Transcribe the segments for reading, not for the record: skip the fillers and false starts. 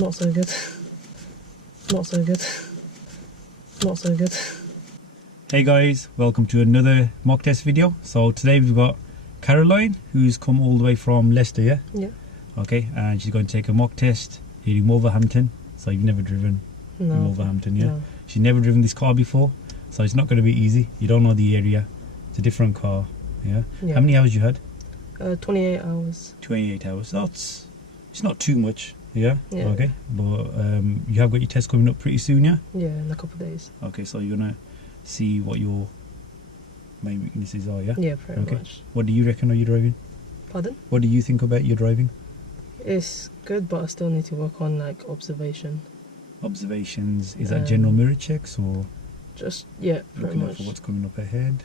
Not so good. Not so good. Not so good. Hey guys, welcome to another mock test video. So today we've got Caroline, who's come all the way from Leicester, yeah? Yeah. Okay, and she's going to take a mock test here in Wolverhampton. So you've never driven in Wolverhampton, yeah? No. She's never driven this car before, so it's not going to be easy. You don't know the area. It's a different car, yeah? How many hours you had? 28 hours. 28 hours. That's it's not too much, yeah? Yeah. Okay, but you have got your test coming up pretty soon, yeah? Yeah, in a couple of days. Okay, so you're going to see what your main weaknesses are, yeah? Yeah, pretty Okay. much. What do you reckon of your driving? Pardon? What do you think about your driving? It's good, but I still need to work on like observation. Observations, is that general mirror checks or Just, yeah, pretty looking out much. for what's coming up ahead?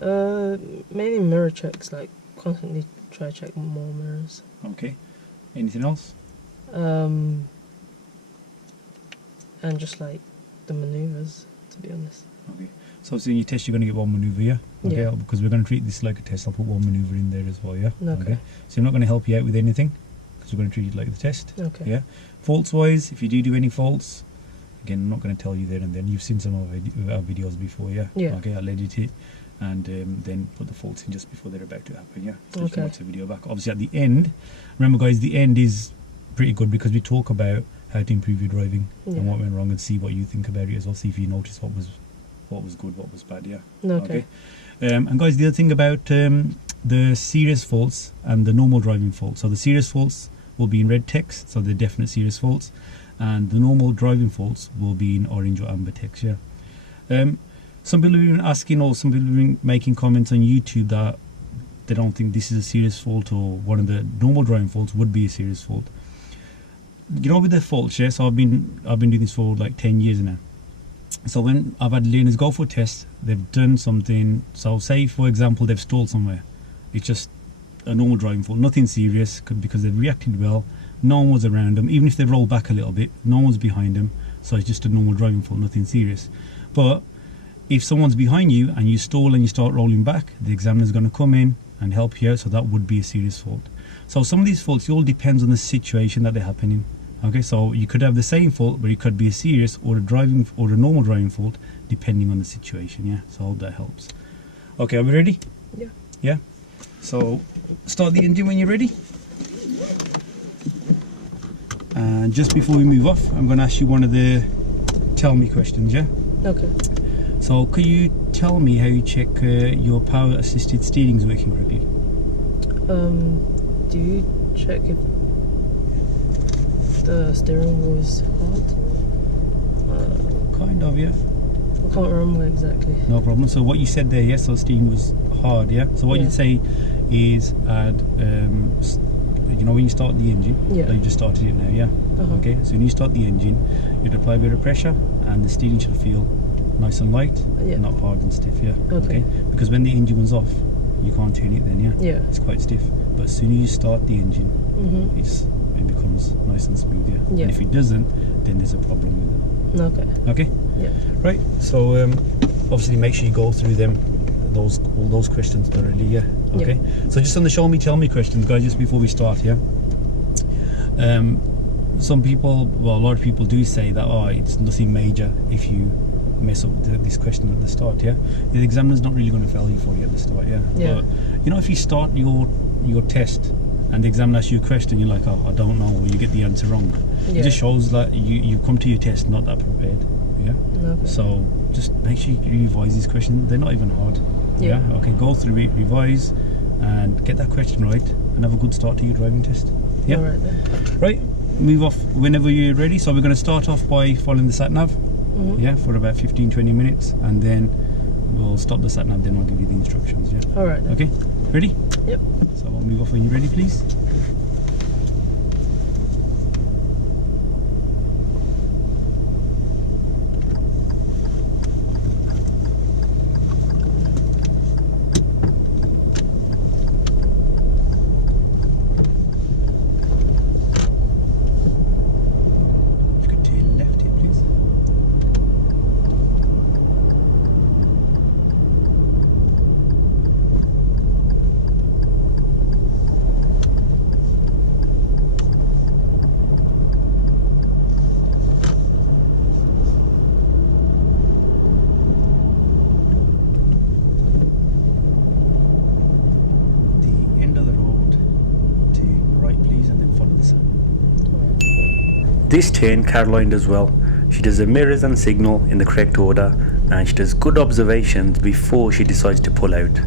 Mainly mirror checks, like constantly try to check more mirrors. Okay. Anything else? And just like the maneuvers, to be honest. Okay. So in your test you're going to get one maneuver, yeah? Okay, Yeah. because we're going to treat this like a test, I'll put one maneuver in there as well, yeah? Okay. So I'm not going to help you out with anything, because we're going to treat it like the test. Okay. Yeah. Faults wise, if you do any faults, again, I'm not going to tell you there and then. You've seen some of our videos before, yeah? Yeah. Okay, I'll edit it and then put the faults in just before they're about to happen, yeah? So you can Okay. watch the video back. Obviously at the end, remember guys, the end is pretty good because we talk about how to improve your driving and what went wrong and see what you think about it as well. See if you notice what was good, what was bad, yeah? Okay. And guys, the other thing about the serious faults and the normal driving faults. So the serious faults will be in red text, so they're definite serious faults, and the normal driving faults will be in orange or amber text, yeah? Some people have been asking, or some people have been making comments on YouTube that they don't think this is a serious fault, or one of the normal driving faults would be a serious fault. You know, with the faults, yeah, so I've been doing this for like 10 years now. So when I've had learners go for tests, they've done something, so say for example they've stalled somewhere, it's just a normal driving fault, nothing serious, because they've reacted well, no one was around them, even if they roll back a little bit, no one's behind them, so it's just a normal driving fault, nothing serious. But if someone's behind you and you stall and you start rolling back, the examiner's going to come in and help you out, so that would be a serious fault. So some of these faults, it all depends on the situation that they're happening. Okay, so you could have the same fault, but it could be a serious or a normal driving fault, depending on the situation, yeah? So I hope that helps. Okay, are we ready? Yeah. Yeah? So start the engine when you're ready. And just before we move off, I'm going to ask you one of the tell me questions, yeah? Okay. So could you tell me how you check your power assisted steering is working correctly? Do you check if the steering wheel is hard? Kind of, yeah. I can't remember exactly. No problem. So what you said there, yes, so steering was hard, yeah? So what you'd say is add, you know when you start the engine, Yeah. you just started it now, yeah? Okay, so when you start the engine, you'd apply a bit of pressure and the steering should feel nice and light, not hard and stiff, yeah? Okay. Because when the engine was off, you can't turn it then, yeah? Yeah. It's quite stiff. But as soon as you start the engine, it becomes nice and smooth, yeah? Yeah. And if it doesn't, then there's a problem with it. Okay. Okay? Yeah. Right, so obviously make sure you go through them, all those questions thoroughly, yeah? Okay? So just on the show me, tell me questions, guys, just before we start, yeah? Some people, well, a lot of people do say that, oh, it's nothing major if you mess up this question at the start, yeah? The examiner's not really going to fail you for you at the start, yeah? Yeah. But, you know, if you start your test and the examiner asks you a question, you're like, oh, I don't know, or you get the answer wrong. Yeah. It just shows that you've come to your test not that prepared, yeah? Okay. So just make sure you revise these questions. They're not even hard. Yeah. Okay, go through it, revise, and get that question right, and have a good start to your driving test. Yeah. All right then. Right. Move off whenever you're ready. So we're going to start off by following the sat nav. Yeah, for about 15-20 minutes, and then we'll stop the sat nav. Then I'll give you the instructions. Yeah. All right then. Okay. Ready? Yep. So I'll move off when you're ready, please. This turn Caroline does well. She does the mirrors and signal in the correct order, and she does good observations before she decides to pull out.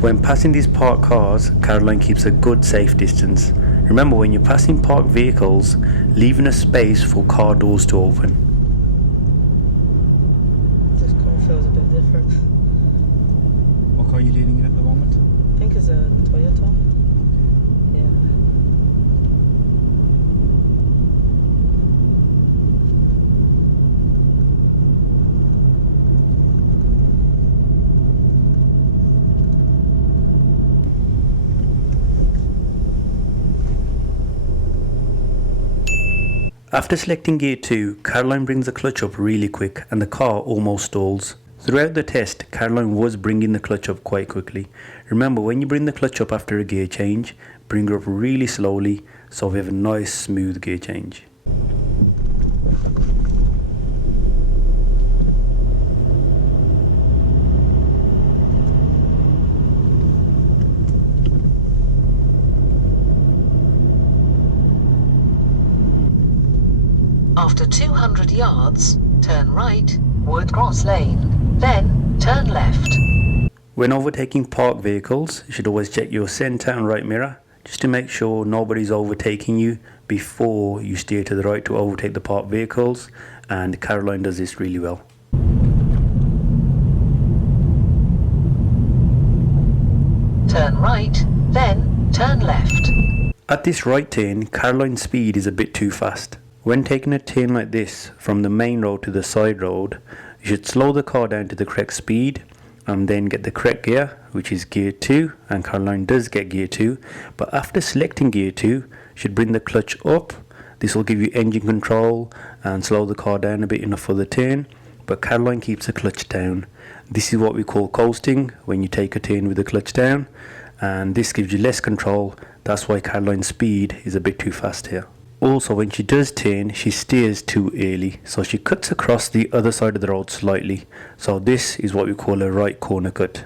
When passing these parked cars, Caroline keeps a good safe distance. Remember, when you're passing parked vehicles, leaving a space for car doors to open. This car feels a bit different. What car are you leaning in at the moment? I think it's a Toyota. Yeah. After selecting gear 2, Caroline brings the clutch up really quick and the car almost stalls. Throughout the test, Caroline was bringing the clutch up quite quickly. Remember, when you bring the clutch up after a gear change, bring her up really slowly so we have a nice smooth gear change. After 200 yards, turn right, Woodcross Lane, then turn left. When overtaking parked vehicles, you should always check your centre and right mirror just to make sure nobody's overtaking you before you steer to the right to overtake the parked vehicles, and Caroline does this really well. Turn right, then turn left. At this right turn, Caroline's speed is a bit too fast. When taking a turn like this from the main road to the side road, you should slow the car down to the correct speed and then get the correct gear, which is gear 2, and Caroline does get gear 2. But after selecting gear 2, you should bring the clutch up. This will give you engine control and slow the car down a bit enough for the turn, but Caroline keeps the clutch down. This is what we call coasting, when you take a turn with the clutch down, and this gives you less control. That's why Caroline's speed is a bit too fast here. Also, when she does turn, she steers too early, so she cuts across the other side of the road slightly. So this is what we call a right corner cut.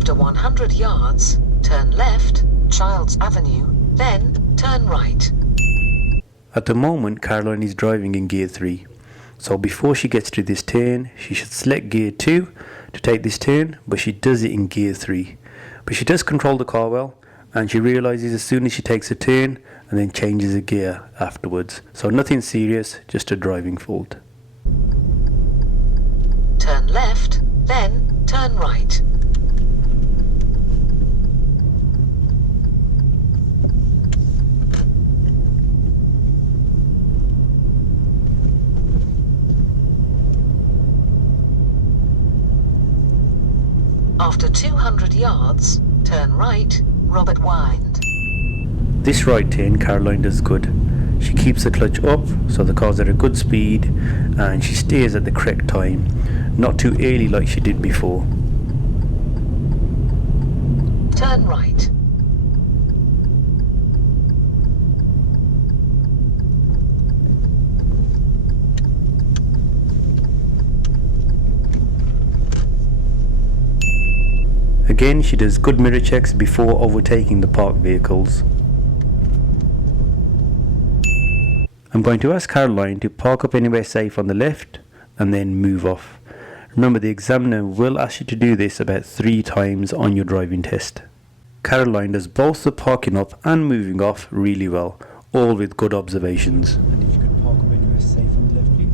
After 100 yards, turn left, Childs Avenue, then turn right. At the moment, Caroline is driving in gear 3. So before she gets to this turn, she should select gear 2 to take this turn, but she does it in gear 3. But she does control the car well, and she realises as soon as she takes a turn and then changes a gear afterwards. So nothing serious, just a driving fault. Turn left, then turn right. After 200 yards, turn right, Robert Wind. This right turn Caroline does good. She keeps the clutch up so the car's at a good speed, and she steers at the correct time, not too early like she did before. Turn right. Again, she does good mirror checks before overtaking the parked vehicles. I'm going to ask Caroline to park up anywhere safe on the left and then move off. Remember, the examiner will ask you to do this about 3 times on your driving test. Caroline does both the parking up and moving off really well, all with good observations. And if you could park up anywhere safe on the left, please.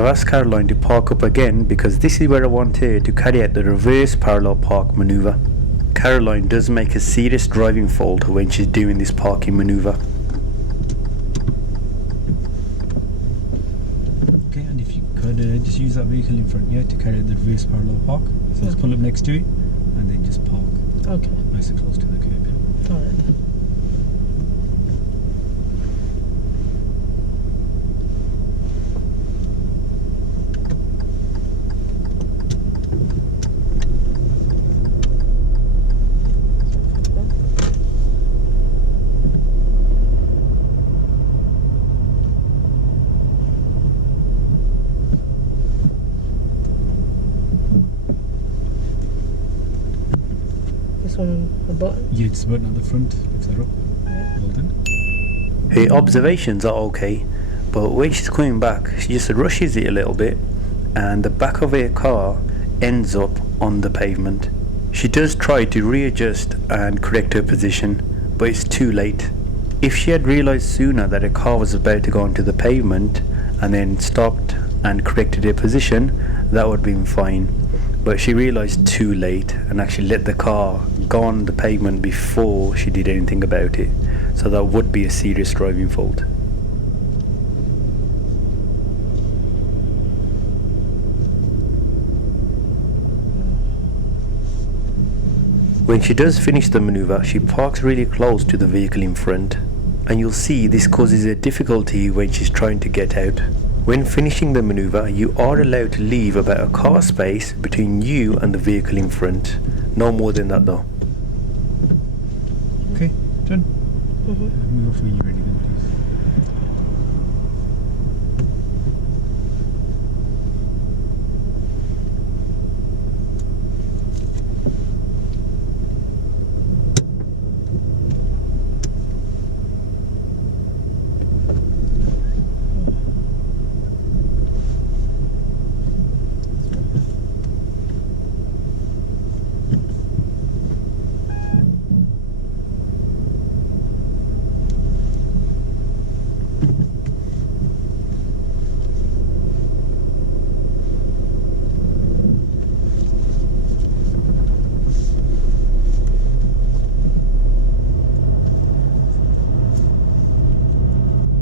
I've asked Caroline to park up again because this is where I want her to carry out the reverse parallel park manoeuvre. Caroline does make a serious driving fault when she's doing this parking manoeuvre. Okay, and if you could just use that vehicle in front, yeah, to carry out the reverse parallel park. So just pull up next to it and then just park. Okay. Nice and close to the curb. Alright. This one, a button? Yeah, it's a button at the front. Lift that up. Yeah. Well done. Her observations are okay, but when she's coming back, she just rushes it a little bit and the back of her car ends up on the pavement. She does try to readjust and correct her position, but it's too late. If she had realised sooner that her car was about to go onto the pavement and then stopped and corrected her position, that would have been fine. But she realised too late and actually let the car go on the pavement before she did anything about it. So that would be a serious driving fault. When she does finish the manoeuvre, she parks really close to the vehicle in front, and you'll see this causes a difficulty when she's trying to get out. When finishing the manoeuvre, you are allowed to leave about a car space between you and the vehicle in front. No more than that though. Okay, done. Move off when you're ready then, please.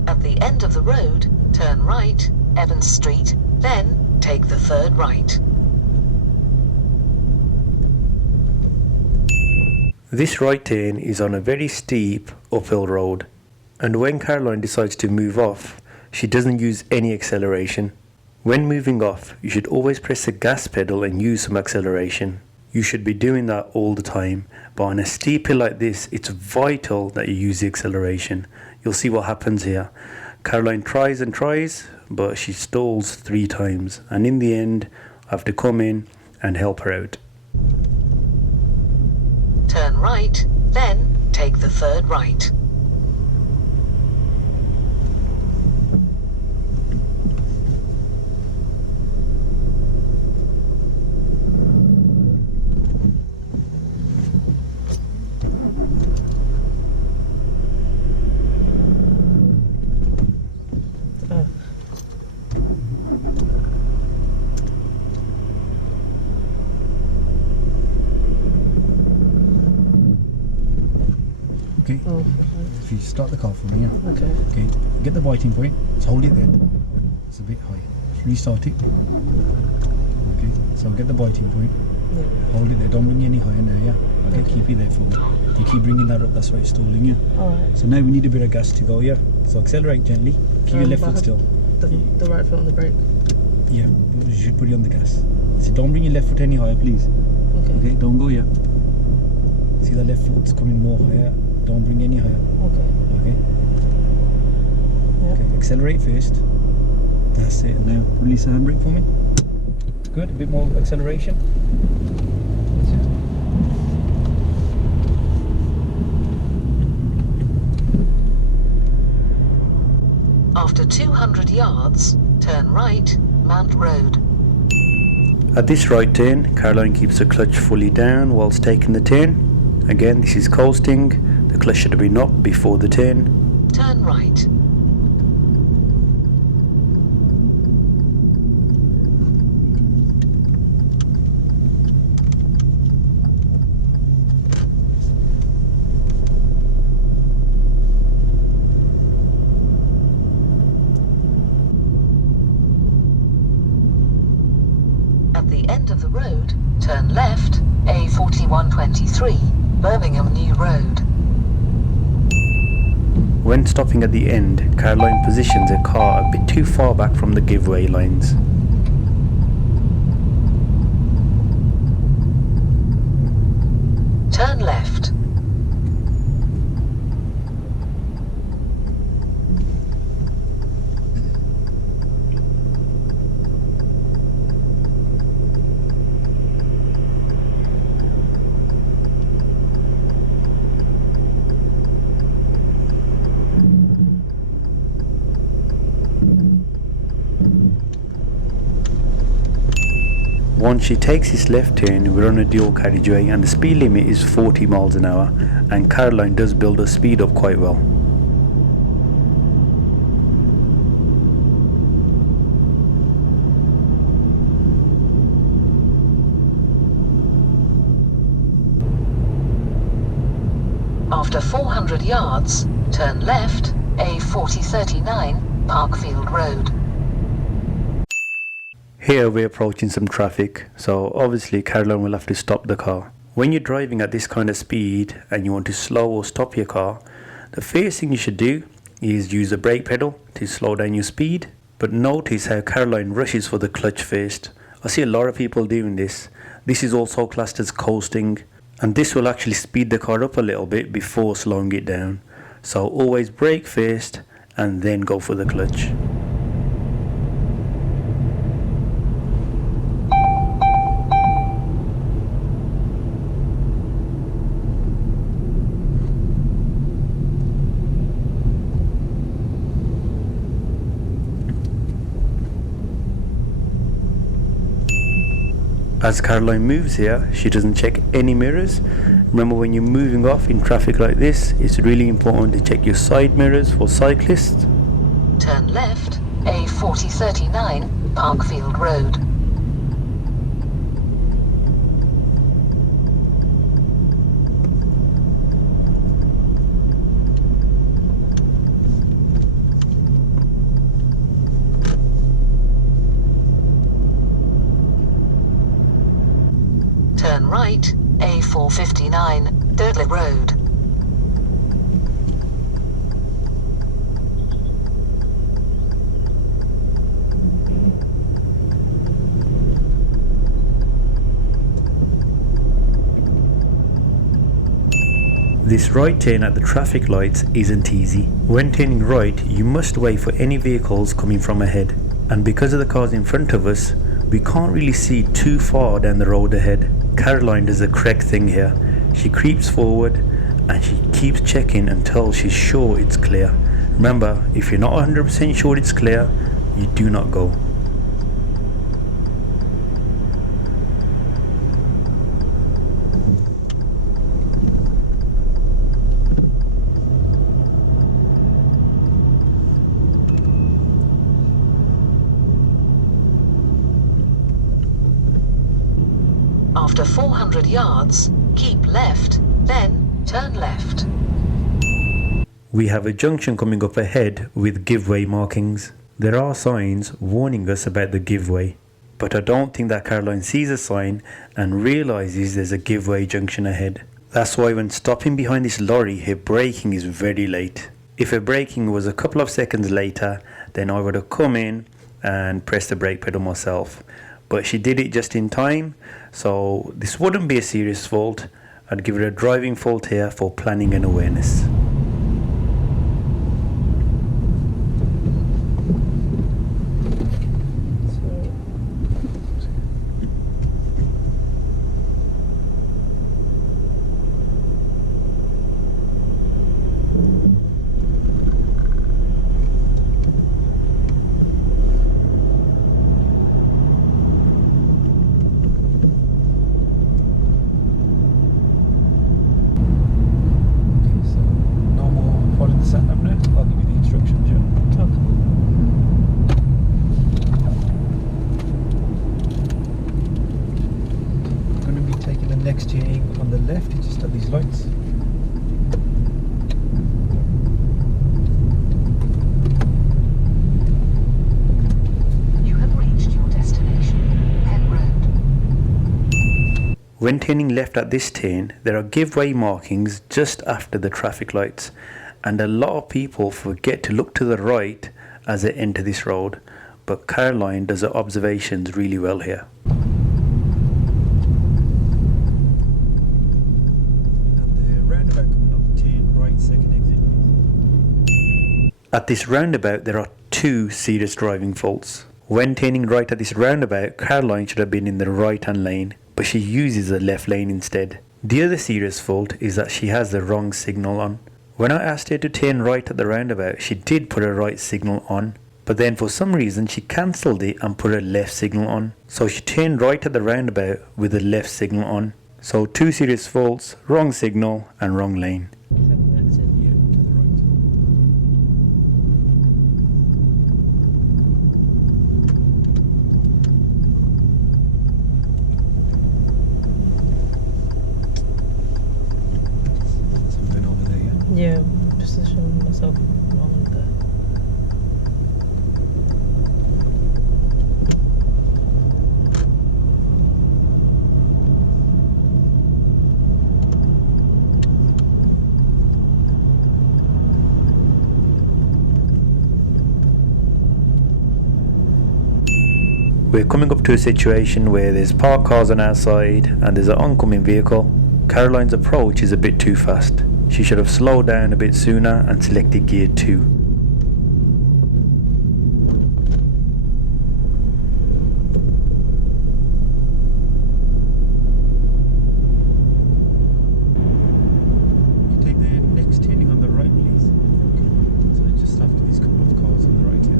At the end of the road, turn right, Evans Street, then take the third right. This right turn is on a very steep uphill road, and when Caroline decides to move off, she doesn't use any acceleration. When moving off, you should always press the gas pedal and use some acceleration. You should be doing that all the time, but on a steep hill like this, it's vital that you use the acceleration. You'll see what happens here. Caroline tries and tries, but she stalls 3 times, and in the end, I have to come in and help her out. Turn right, then take the third right. Okay, Oh, if you start the car for me, yeah. okay. Okay, get the biting point, so hold it there. It's a bit high. Restart it. Okay, so get the biting point, Yeah. hold it there, don't bring it any higher now, yeah? Okay, Okay. keep it there for me. You keep bringing that up, that's why it's stalling, yeah? Alright. So now we need a bit of gas to go, yeah? So accelerate gently, keep your left but foot have still. The right foot on the brake. Yeah, you should put it on the gas. So don't bring your left foot any higher, please. Okay. Okay, don't go yet. See the left foot's coming more higher, don't bring any higher. Okay. Okay? Yeah. Okay, accelerate first. That's it. Now release the handbrake for me. Good. A bit more acceleration. That's it. After 200 yards, turn right, Mount Road. At this right turn, Caroline keeps the clutch fully down whilst taking the turn. Again, this is coasting. The clutch should have been up before the turn. Turn right. Road, turn left, A4123, Birmingham New Road. When stopping at the end, Caroline positions her car a bit too far back from the giveaway lines. Turn left. Once she takes this left turn, we're on a dual carriageway and the speed limit is 40 miles an hour, and Caroline does build her speed up quite well. After 400 yards, turn left, A4039, Parkfield Road. Here we're approaching some traffic, so obviously Caroline will have to stop the car. When you're driving at this kind of speed and you want to slow or stop your car, the first thing you should do is use the brake pedal to slow down your speed. But notice how Caroline rushes for the clutch first. I see a lot of people doing this. This is also classed as coasting, and this will actually speed the car up a little bit before slowing it down. So always brake first and then go for the clutch. As Caroline moves here, she doesn't check any mirrors. Remember, when you're moving off in traffic like this, it's really important to check your side mirrors for cyclists. Turn left, A4039, Parkfield Road. Turn right, A459, Dudley Road. This right turn at the traffic lights isn't easy. When turning right, you must wait for any vehicles coming from ahead. And because of the cars in front of us, we can't really see too far down the road ahead. Caroline does the correct thing here. She creeps forward and she keeps checking until she's sure it's clear. Remember, if you're not 100% sure it's clear, you do not go. After 400 yards, keep left, then turn left. We have a junction coming up ahead with giveaway markings. There are signs warning us about the giveaway, but I don't think that Caroline sees a sign and realizes there's a giveaway junction ahead. That's why when stopping behind this lorry, her braking is very late. If her braking was a couple of seconds later, then I would have come in and pressed the brake pedal myself. But she did it just in time, so this wouldn't be a serious fault. I'd give it a driving fault here for planning and awareness. Next turning on the left, you just have these lights. You have reached your destination, Penn Road. When turning left at this turn, there are give-way markings just after the traffic lights, and a lot of people forget to look to the right as they enter this road, but Caroline does her observations really well here. At this roundabout, there are two serious driving faults. When turning right at this roundabout, Caroline should have been in the right-hand lane, but she uses the left lane instead. The other serious fault is that she has the wrong signal on. When I asked her to turn right at the roundabout, she did put her right signal on, but then for some reason she cancelled it and put her left signal on. So she turned right at the roundabout with the left signal on. So two serious faults, wrong signal and wrong lane. Second exit. Yeah, to the right. Something over there, yeah? Yeah, position myself wrong there. We're coming up to a situation where there's parked cars on our side and there's an oncoming vehicle. Caroline's approach is a bit too fast. She should have slowed down a bit sooner and selected gear 2. Take the next turning on the right, please. So just after these couple of cars on the right here.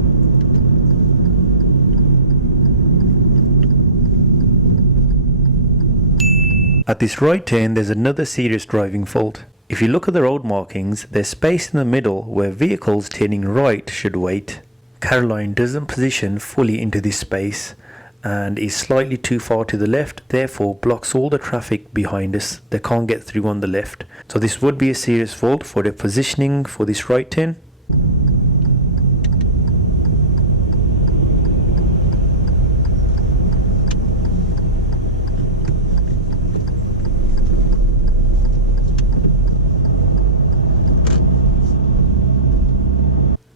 At this right turn, there's another serious driving fault. If you look at the road markings, there's space in the middle where vehicles turning right should wait. Caroline doesn't position fully into this space and is slightly too far to the left, therefore blocks all the traffic behind us. They can't get through on the left. So this would be a serious fault for the positioning for this right turn.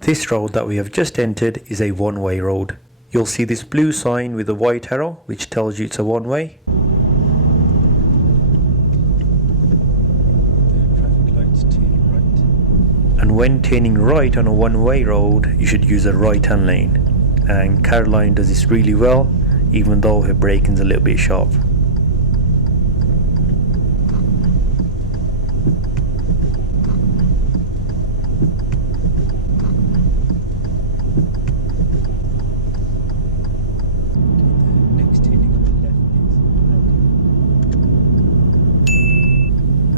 This road that we have just entered is a one-way road. You'll see this blue sign with a white arrow which tells you it's a one-way. The traffic lights turn right. And when turning right on a one-way road, you should use a right-hand lane. And Caroline does this really well, even though her braking's a little bit sharp.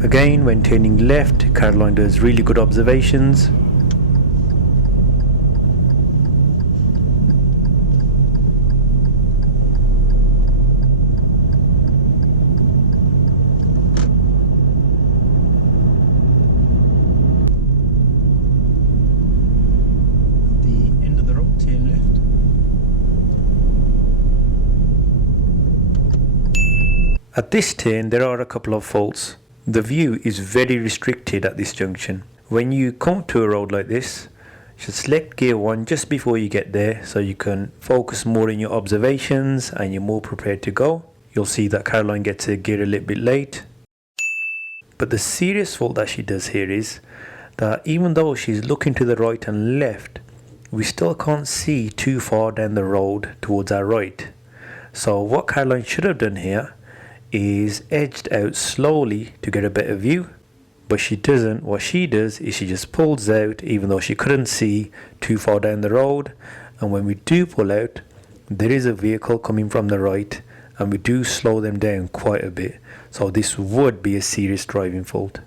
Again, when turning left, Caroline does really good observations. The end of the road, turn left. At this turn, there are a couple of faults. The view is very restricted at this junction. When you come to a road like this, you should select gear 1 just before you get there so you can focus more on your observations and you're more prepared to go. You'll see that Caroline gets her gear a little bit late. But the serious fault that she does here is that even though she's looking to the right and left, we still can't see too far down the road towards our right. So what Caroline should have done here is edged out slowly to get a better view, but she doesn't. What she does is she just pulls out even though she couldn't see too far down the road, and when we do pull out, there is a vehicle coming from the right and we do slow them down quite a bit. So this would be a serious driving fault.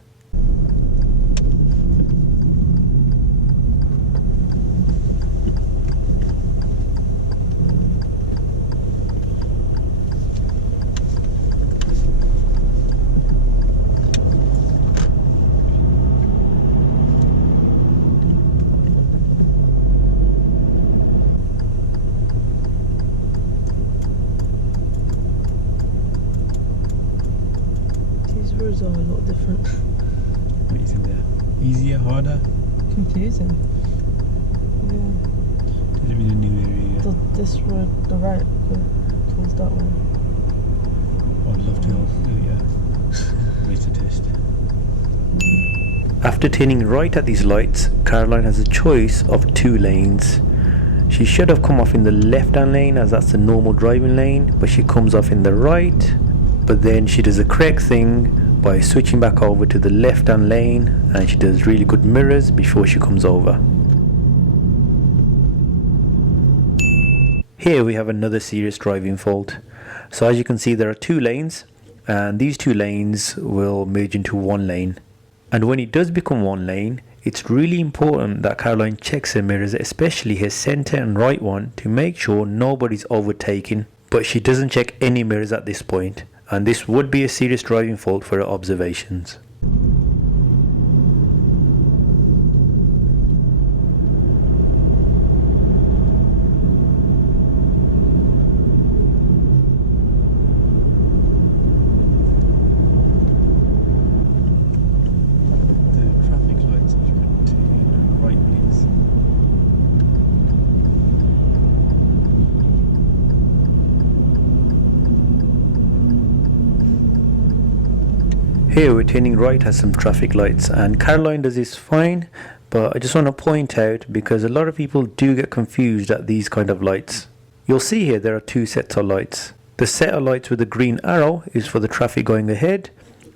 mirrors are a lot different. What do you think there? Easier, harder? Confusing. Yeah. Did it mean a new area? This road, the right, towards that one. I'd love to help. Yeah. Wait to test. After turning right at these lights, Caroline has a choice of 2 lanes. She should have come off in the left-hand lane, as that's the normal driving lane, but she comes off in the right. But then she does the correct thing by switching back over to the left-hand lane, and she does really good mirrors before she comes over. Here we have another serious driving fault. So as you can see, there are 2 lanes, and these 2 lanes will merge into 1 lane. And when it does become 1 lane, it's really important that Caroline checks her mirrors, especially her centre and right one, to make sure nobody's overtaking. But she doesn't check any mirrors at this point, and this would be a serious driving fault for her observations. Here we're turning right at some traffic lights, and Caroline does this fine, but I just want to point out, because a lot of people do get confused at these kind of lights. You'll see here there are 2 sets of lights. The set of lights with the green arrow is for the traffic going ahead,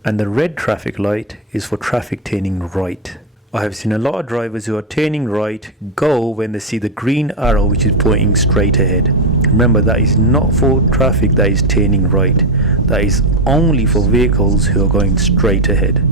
and the red traffic light is for traffic turning right. I have seen a lot of drivers who are turning right go when they see the green arrow which is pointing straight ahead. Remember, that is not for traffic that is turning right. That is only for vehicles who are going straight ahead.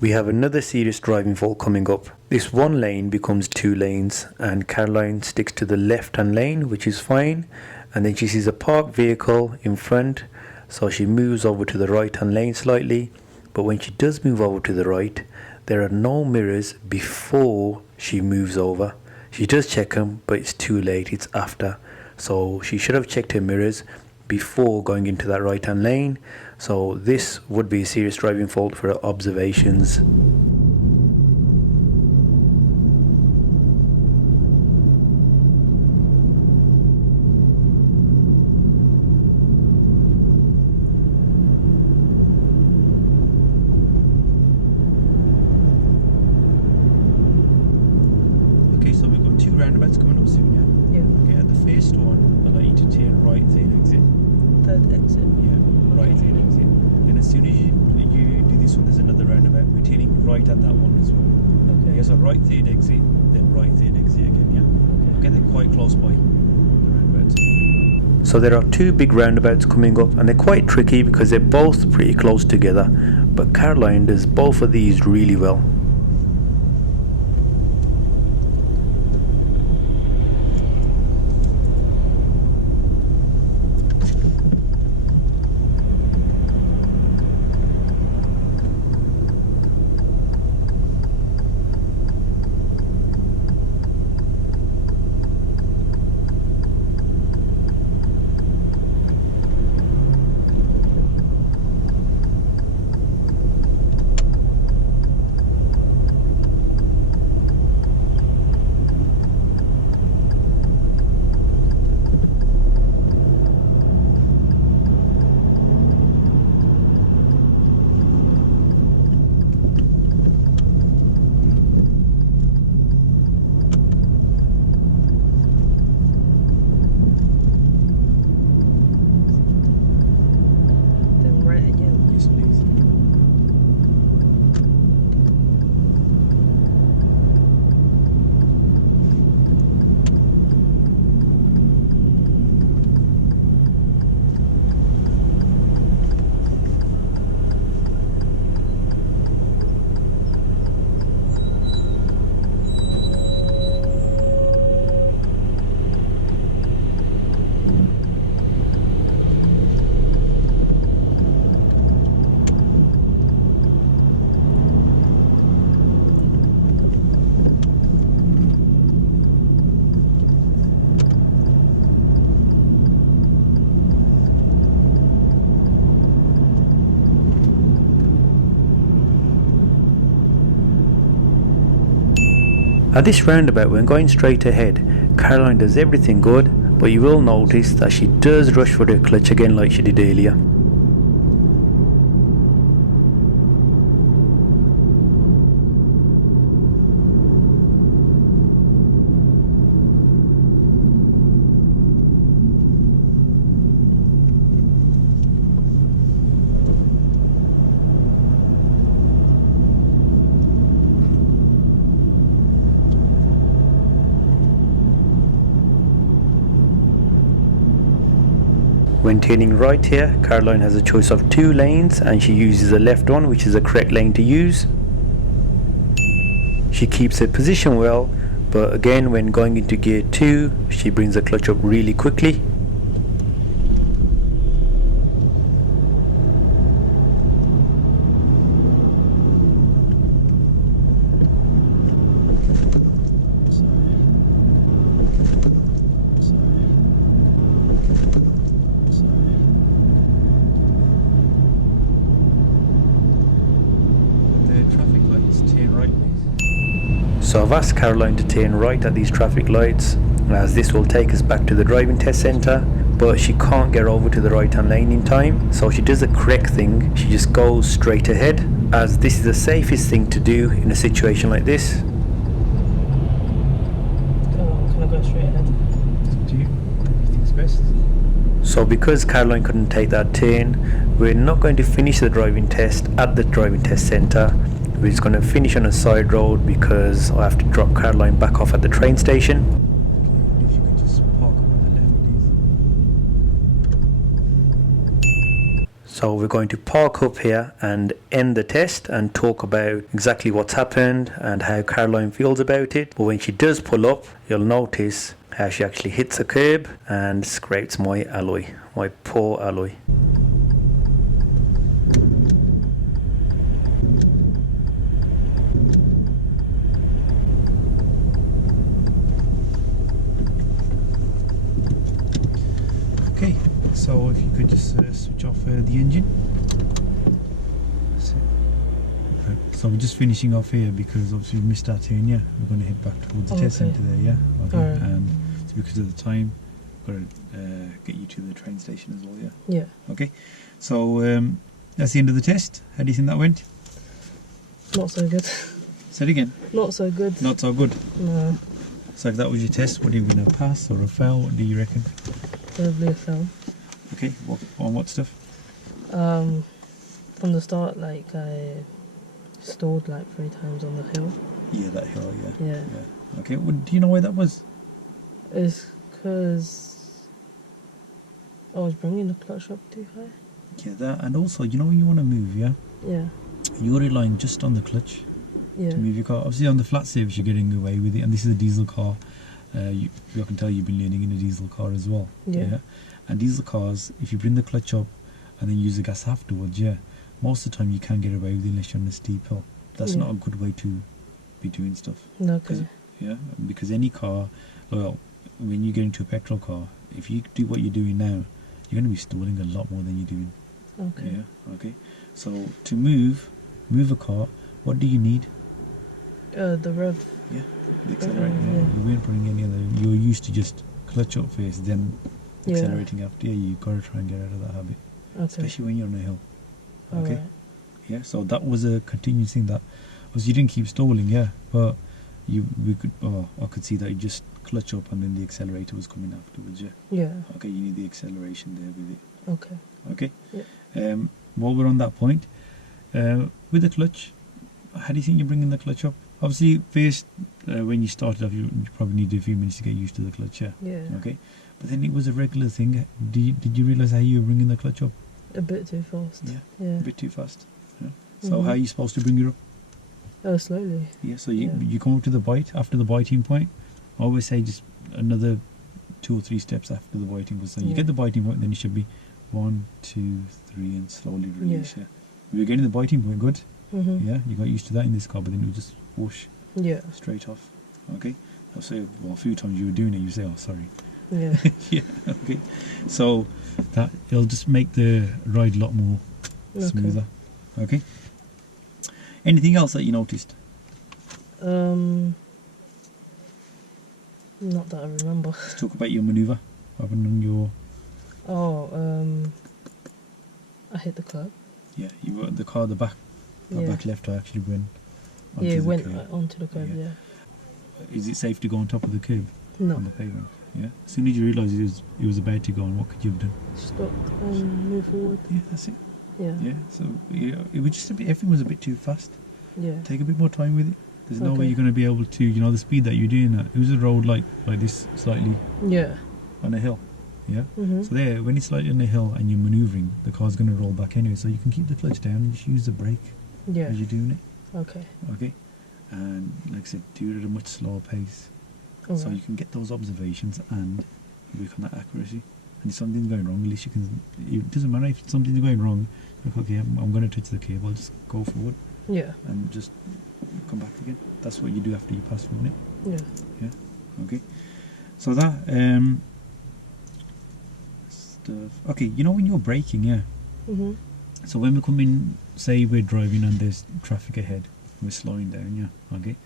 We have another serious driving fault coming up. This 1 lane becomes 2 lanes, and Caroline sticks to the left-hand lane, which is fine. And then she sees a parked vehicle in front, so she moves over to the right-hand lane slightly. But when she does move over to the right, there are no mirrors before she moves over. She does check them, but it's too late, it's after. So she should have checked her mirrors before going into that right-hand lane. So this would be a serious driving fault for her observations. So we've got 2 roundabouts coming up soon, yeah? Yeah. Okay, at the first one, I'd like you to turn right, 3rd exit. 3rd exit. Yeah, right, 3rd exit. Then as soon as you do this one, there's another roundabout. We're turning right at that one as well. Okay. Yeah, so right, 3rd exit, then right, 3rd exit again, yeah? Okay, they're quite close by, the roundabouts. So there are 2 big roundabouts coming up, and they're quite tricky because they're both pretty close together. But Caroline does both of these really well. At this roundabout, when going straight ahead, Caroline does everything good, but you will notice that she does rush for the clutch again like she did earlier. When turning right here, Caroline has a choice of 2 lanes and she uses the left one, which is the correct lane to use. She keeps her position well, but again when going into gear 2, she brings the clutch up really quickly. So I've asked Caroline to turn right at these traffic lights, as this will take us back to the driving test centre, but she can't get over to the right hand lane in time, so she does the correct thing. She just goes straight ahead, as this is the safest thing to do in a situation like this. Can I go straight ahead? It's up to you. What do you think's best? So because Caroline couldn't take that turn, we're not going to finish the driving test at the driving test centre. We're just going to finish on a side road because I have to drop Caroline back off at the train station. Okay, if you could just park up on the left, please. So we're going to park up here and end the test and talk about exactly what's happened and how Caroline feels about it. But when she does pull up, you'll notice how she actually hits a curb and scrapes my alloy, my poor alloy. Okay, so if you could just switch off the engine. So we're just finishing off here because obviously we missed our turn, yeah. We're going to head back towards the test centre there, yeah. Okay, Alright. So because of the time, got to get you to the train station as well, yeah. Yeah. Okay, so that's the end of the test. How do you think that went? Not so good. Say it again. Not so good. Not so good. No. So if that was your test, what are you going to pass or a fail? What do you reckon? Probably a fail. Okay, on what stuff? From the start, like I stalled like 3 times on the hill. Yeah, that hill, yeah. Yeah. Okay, well, do you know why that was? It's because I was bringing the clutch up too high. Yeah, that, and also, you know when you want to move, yeah? Yeah. You're relying just on the clutch Yeah. to move your car. Obviously on the flat surface you're getting away with it, and this is a diesel car. I can tell you've been learning in a diesel car as well. Yeah. And diesel cars, if you bring the clutch up and then use the gas afterwards, yeah, most of the time you can't get away with it unless you're on a steep hill. That's Yeah. not a good way to be doing stuff. Okay. Yeah, because any car, well, when you get into a petrol car, if you do what you're doing now, you're going to be stalling a lot more than you're doing. Okay. Yeah, okay. So to move a car, what do you need? The rev. Yeah, the accelerator. Yeah. You weren't putting any other. You're used to just clutch up first, then Yeah. accelerating after. Yeah, you got to try and get out of that habit, Okay. especially when you're on a hill. Okay. Alright. Yeah. So that was a continuous thing. That was, you didn't keep stalling, yeah, but I could see that you just clutch up and then the accelerator was coming afterwards. Yeah. Yeah. Okay. You need the acceleration there with it. Okay. Okay. Yeah. While we're on that point, with the clutch, how do you think you're bringing the clutch up? Obviously, first when you started off, you probably needed a few minutes to get used to the clutch, yeah. Yeah. Okay, but then it was a regular thing. Did you realise how you were bringing the clutch up? A bit too fast. Yeah. Yeah. A bit too fast. Yeah. So how are you supposed to bring it up? Slowly. Yeah. So you Yeah. you come up to the bite after the biting point. I always say just another 2 or 3 steps after the biting, because so you Yeah. get the biting point, then it should be 1, 2, 3, and slowly release. Yeah. Yeah. We were getting the biting point good. Mhm. Yeah. You got used to that in this car, but then it would just whoosh Yeah. straight off. Okay. I'll say, well, a few times you were doing it, you say, oh, sorry. Yeah. Yeah. Okay. So that it'll just make the ride a lot more smoother. Okay. Anything else that you noticed? Not that I remember. Let's talk about your manoeuvre. What happened on your... Oh, I hit the curb. Yeah, you were the car, the back left actually went onto Yeah, it the went curb. onto the curb, yeah. Is it safe to go on top of the curb? No. On the pavement? Yeah. As soon as you realised it was about to go on, what could you have done? Stop and move forward. Yeah, that's it. Yeah. Yeah. So it was just a bit. Everything was a bit too fast. Yeah. Take a bit more time with it. There's no way Okay. you're going to be able to. You know the speed that you're doing. It was a road like this, slightly Yeah. on a hill. Yeah. Mhm. So there, when it's slightly on a hill and you're manoeuvring, the car's going to roll back anyway. So you can keep the clutch down and just use the brake Yeah. as you're doing it. Okay. Okay. And like I said, do it at a much slower pace. All So right. you can get those observations and work on that accuracy. And if something's going wrong, at least you can. It doesn't matter if something's going wrong. Like, okay, I'm going to touch the cable. I'll just go forward Yeah. and just come back again. That's what you do after you pass from it. Yeah. Yeah. Okay. So that stuff. Okay. You know when you're braking, yeah. Mhm. So when we come in, say we're driving and there's traffic ahead, we're slowing down, yeah. Okay.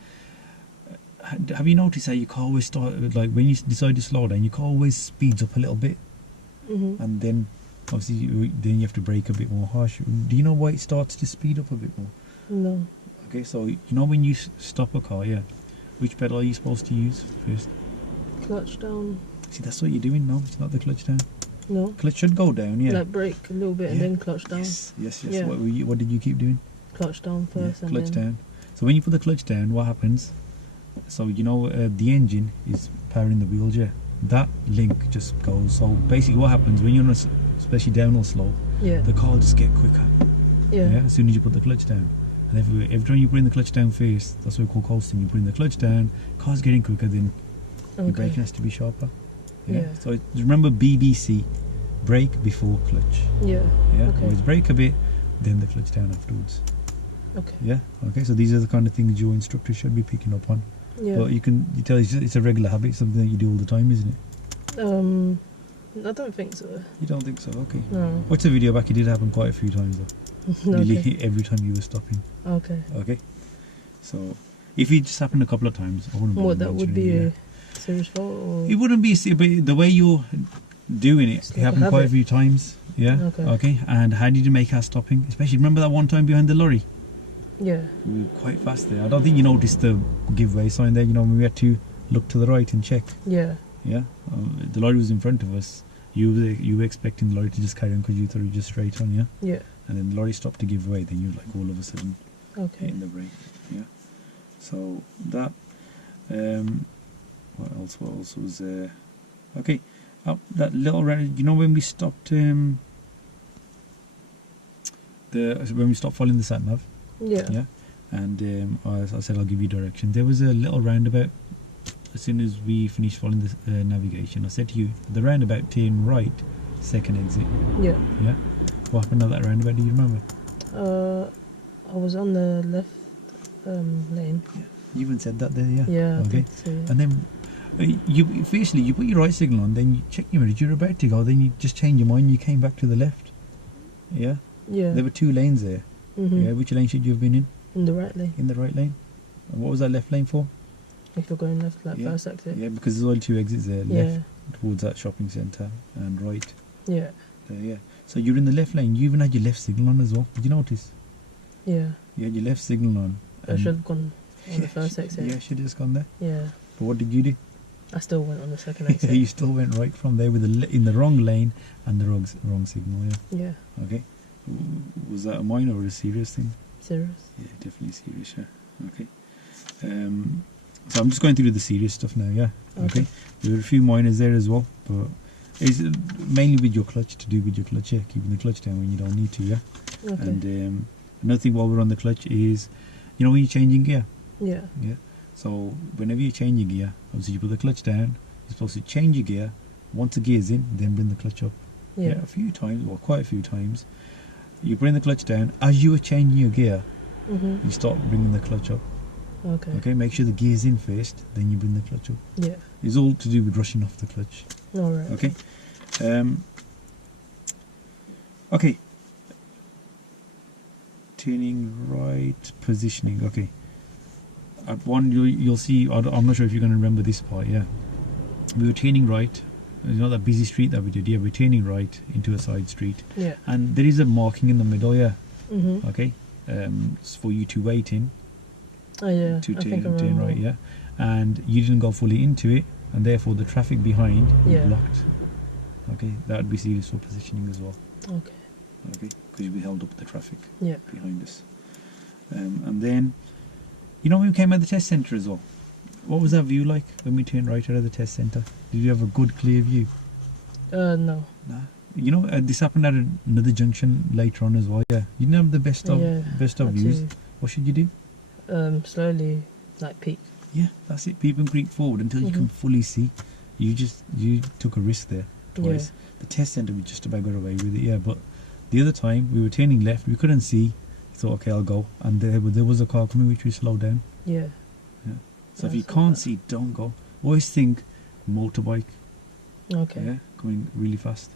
Have you noticed how your car always like when you decide to slow down, your car always speeds up a little bit, Mhm. and then obviously then you have to brake a bit more harsh. Do you know why it starts to speed up a bit more? No. Okay, so you know when you stop a car, yeah, which pedal are you supposed to use first? Clutch down. See, that's what you're doing now. It's not the clutch down. No. Clutch should go down, yeah. Like brake a little bit and Yeah. then clutch down. Yes. Yeah. What did you keep doing? Clutch down first Yeah, and clutch then. down. So when you put the clutch down, what happens? So you know the engine is powering the wheels, yeah. That link just goes. So basically, what happens when you're on a especially downhill slope, Yeah. the car will just get quicker. Yeah. Yeah. As soon as you put the clutch down, and every time you bring the clutch down first, that's what we call coasting. You bring the clutch down, car's getting quicker, then your Okay. braking has to be sharper. Yeah. Yeah. So remember BBC, brake before clutch. Yeah. Yeah. Okay. Always brake a bit, then the clutch down afterwards. Okay. Yeah. Okay. So these are the kind of things your instructor should be picking up on. Yeah. But you tell it's a regular habit, something that you do all the time, isn't it? I don't think so. You don't think so? Okay. No. Watch the video back. It did happen quite a few times though. Nearly Okay. every time you were stopping. Okay. Okay. So if it just happened a couple of times, I wouldn't. What, bother that would mentioning be a serious fault or? It wouldn't be, but the way you're doing it, It's it like a happened quite a habit. few times. Yeah. Okay. Okay. And how did you make our stopping? Especially remember that one time behind the lorry. Yeah. We were quite fast there. I don't think you noticed the giveaway sign there. You know when we had to look to the right and check. Yeah. Yeah, the lorry was in front of us. You were expecting the lorry to just carry on because you thought it was just straight on, yeah. Yeah. And then the lorry stopped to give way. Then you like all of a sudden Okay. hitting the brake. Yeah. So that. What else? What else was there? Okay. That little round. You know when we stopped. When we stopped following the sat nav. Yeah. Yeah. And I said I'll give you direction. There was a little roundabout. As soon as we finished following the navigation, I said to you, the roundabout turn right, second exit. Yeah. Yeah. What happened at that roundabout? Do you remember? I was on the left lane. Yeah. You even said that there, yeah. Yeah. I Okay. did say it. And then you put your right signal on, then you check your mirror. You're about to go, then you just change your mind. You came back to the left. Yeah. Yeah. There were two lanes there. Mhm. Yeah. Which lane should you have been in? In the right lane. In the right lane. And what was that left lane for? If you're going left, like Yeah. first exit. Yeah, because there's only two exits there. Yeah. Left towards that shopping centre and right. Yeah. There, yeah. So you're in the left lane. You even had your left signal on as well. Did you notice? Yeah. You had your left signal on. I should have gone on the first Yeah, exit. should have just gone there. Yeah. But what did you do? I still went on the second exit. You still went right from there with in the wrong lane and the wrong signal. Yeah. Yeah. Okay. Was that a minor or a serious thing? Serious. Yeah, definitely serious. Yeah. Okay. So I'm just going through the serious stuff now. Yeah. Okay. There were a few minors there as well, but it's mainly with your clutch, to do with your clutch. Yeah, keeping the clutch down when you don't need to. Yeah. Okay. And another thing while we're on the clutch is, you know, when you're changing gear. Yeah. Yeah. So whenever you're changing gear, obviously you put the clutch down. You're supposed to change your gear. Once the gear's in, then bring the clutch up. Yeah. A few times, or quite a few times, you bring the clutch down. As you are changing your gear, Mhm. you start bringing the clutch up. Okay. Okay, make sure the gear's in first, then you bring the clutch up. Yeah. It's all to do with rushing off the clutch. All right. Okay. Okay. Turning right, positioning. Okay. At one, you'll see. I'm not sure if you're going to remember this part. Yeah. we were turning right. You know that busy street that we did? Yeah, we're turning right into a side street. Yeah. And there is a marking in the middle, yeah. Mhm. Okay. It's for you to wait in. Oh yeah. To I think I turn remember. right, yeah. And you didn't go fully into it, and therefore the traffic behind was Yeah. blocked. Okay, that would be serious for positioning as well. Okay. Okay, because we held up the traffic Yeah. behind us. And then, you know, when we came at the test centre as well, what was that view like when we turned right out of the test centre? Did you have a good clear view? No. Nah. You know, this happened at another junction later on as well. Yeah, you didn't have the best of Had views. to, What should you do? slowly, like peek. Yeah, that's it. Peep and creep forward until you can fully see. You took a risk there twice. Yeah. The test centre we just about got away with it. Yeah, but the other time we were turning left, we couldn't see. Thought, okay, I'll go, and there was a car coming, which we slowed down. Yeah. Yeah. So if Yeah, you so can't that- see, don't go. Always think motorbike. Okay. Yeah, going really fast.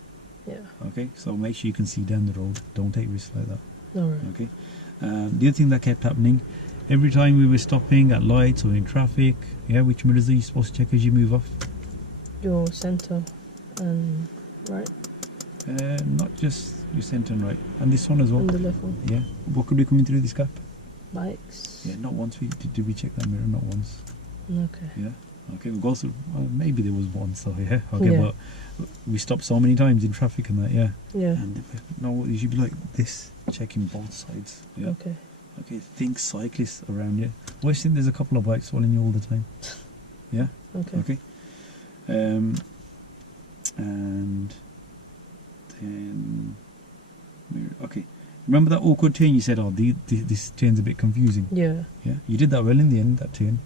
Yeah. Okay, so make sure you can see down the road. Don't take risks like that. All right. Okay. The other thing that kept happening, every time we were stopping at lights or in traffic, yeah, which mirrors are you supposed to check as you move off? Your center and right Not just your centre and right, and this one as well. and the left one. Yeah. What could be coming through this gap? Bikes. Yeah, not once. Did we check that mirror? Not once. Okay. Yeah. Okay, we'll go through. Maybe there was one. So yeah. Okay, Yeah. but we stopped so many times in traffic and that. Yeah. Yeah. And no, you should be like this, checking both sides. Yeah. Okay. Okay. Think cyclists around you. Always think there's a couple of bikes following you all the time. Yeah. Okay. Okay. And then okay. Remember that awkward turn you said, oh, this turn's a bit confusing. Yeah. Yeah. You did that well in the end, that turn.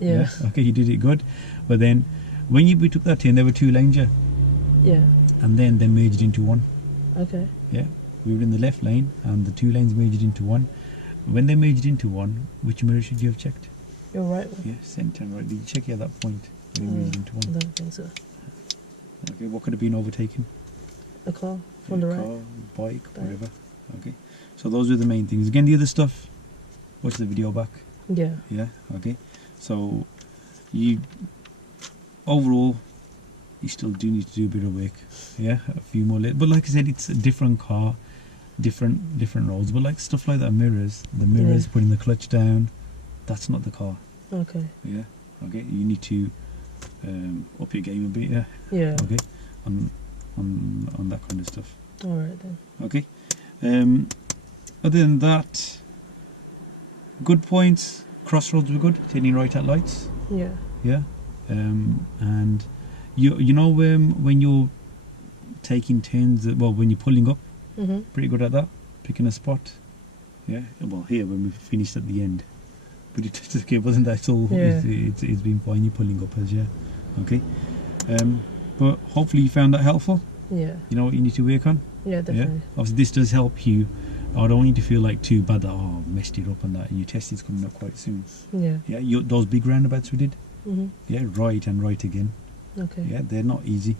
Yeah. Okay, you did it good. But then when we took that turn, there were two lanes, yeah. Yeah. And then they merged into one. Okay. Yeah. We were in the left lane and the two lanes merged into one. When they merged into one, which mirror should you have checked? You're right one. Yeah, centre and right. Did you check it at that point when they merged into I one? don't think so. Okay, what could have been overtaken? A car from the right. Car, bike, whatever. Okay. So those were the main things. Again, the other stuff, watch the video back. Yeah. Yeah, okay. So you overall you still do need to do a bit of work. Yeah, a few more but like I said, it's a different car, different roads. But like stuff like that, the mirrors, putting the clutch down, that's not the car. Okay. Yeah. Okay. You need to up your game a bit, yeah. Yeah. Okay. On that kind of stuff. Alright then. Okay. Other than that, good points. Crossroads were good. Turning right at lights. Yeah. Yeah. And you know when you're taking turns, when you're pulling up, pretty good at that. Picking a spot. Yeah. Well, here when we finished at the end, but it okay, wasn't that all? Yeah. It's been fine. You're pulling up as okay. But hopefully you found that helpful. Yeah. You know what you need to work on. Yeah, definitely. Yeah. Obviously, this does help you. I don't want you to feel like too bad that I messed it up and that, and your test is coming up quite soon. Yeah. Yeah. Those big roundabouts we did. Yeah. Right and right again. Okay. Yeah. They're not easy.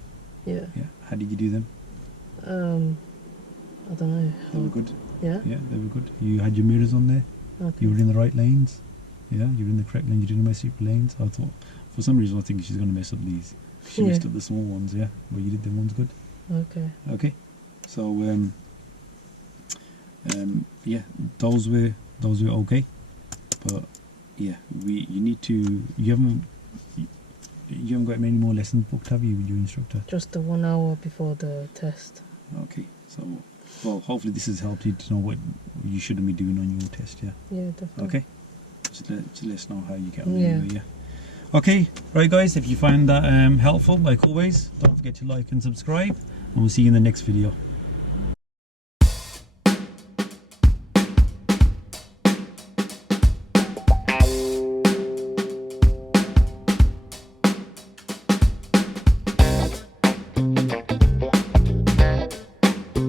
Yeah. Yeah. How did you do them? I don't know. They were good. Yeah. Yeah. They were good. You had your mirrors on there. Okay. You were in the right lanes. Yeah. You were in the correct lane. You didn't mess up your lanes. I thought, for some reason, I think she's going to mess up these. She messed up the small ones. Yeah. But you did the ones good. Okay. Okay. So yeah, those were okay, but yeah, you haven't got many more lessons booked, have you, with your instructor? Just the 1 hour before the test. Okay, so well, hopefully this has helped you to know what you shouldn't be doing on your test. Yeah. Yeah, definitely. Okay. Just let us know how you get on. Yeah. Anyway, yeah. Okay, right, guys. If you find that helpful, like always, don't forget to like and subscribe, and we'll see you in the next video.